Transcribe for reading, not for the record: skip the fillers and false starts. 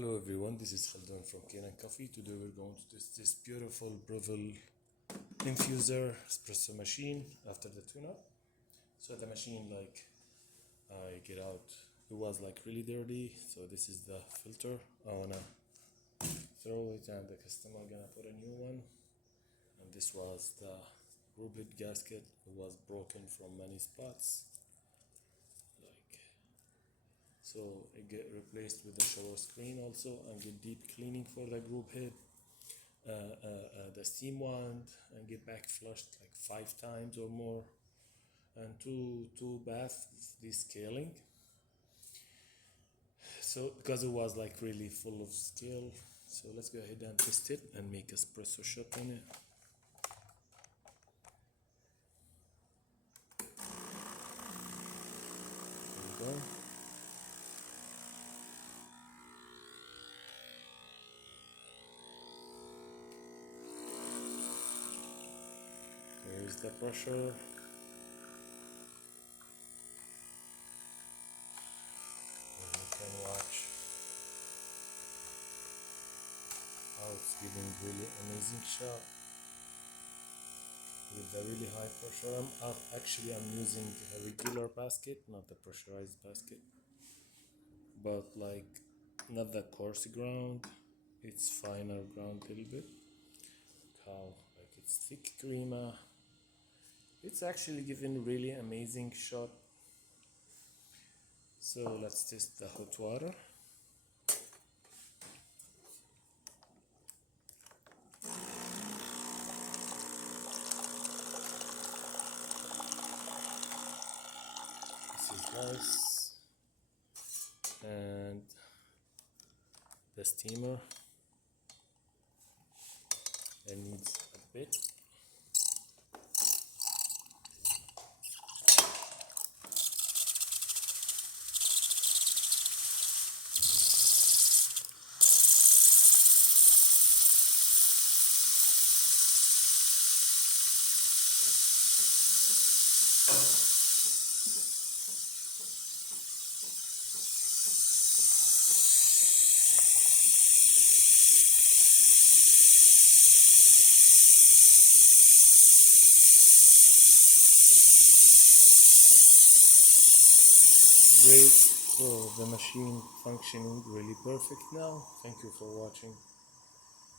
Hello everyone, this is Khaldun from Kanen Coffee. Today we're going to test this beautiful Breville Infuser Espresso machine after the tune-up. So the machine, I get out, it was really dirty. So this is the filter. I wanna throw it and the customer gonna put a new one. And this was the rubid gasket. It was broken from many spots. So it get replaced with the shower screen also, and get deep cleaning for the group head, the steam wand, and get back flushed 5 times or more, and two bath descaling. So because it was really full of scale, so let's go ahead and test it and make espresso shot in it. There we go. Here's the pressure. And you can watch how it's giving really amazing shot with the really high pressure. I'm using a regular basket, not the pressurized basket, but not the coarse ground. It's finer ground a little bit. How it's thick crema. It's actually giving really amazing shot. So let's test the hot water. This is nice. And the steamer, it needs a bit. Great. So the machine functioning really perfect now. Thank you for watching.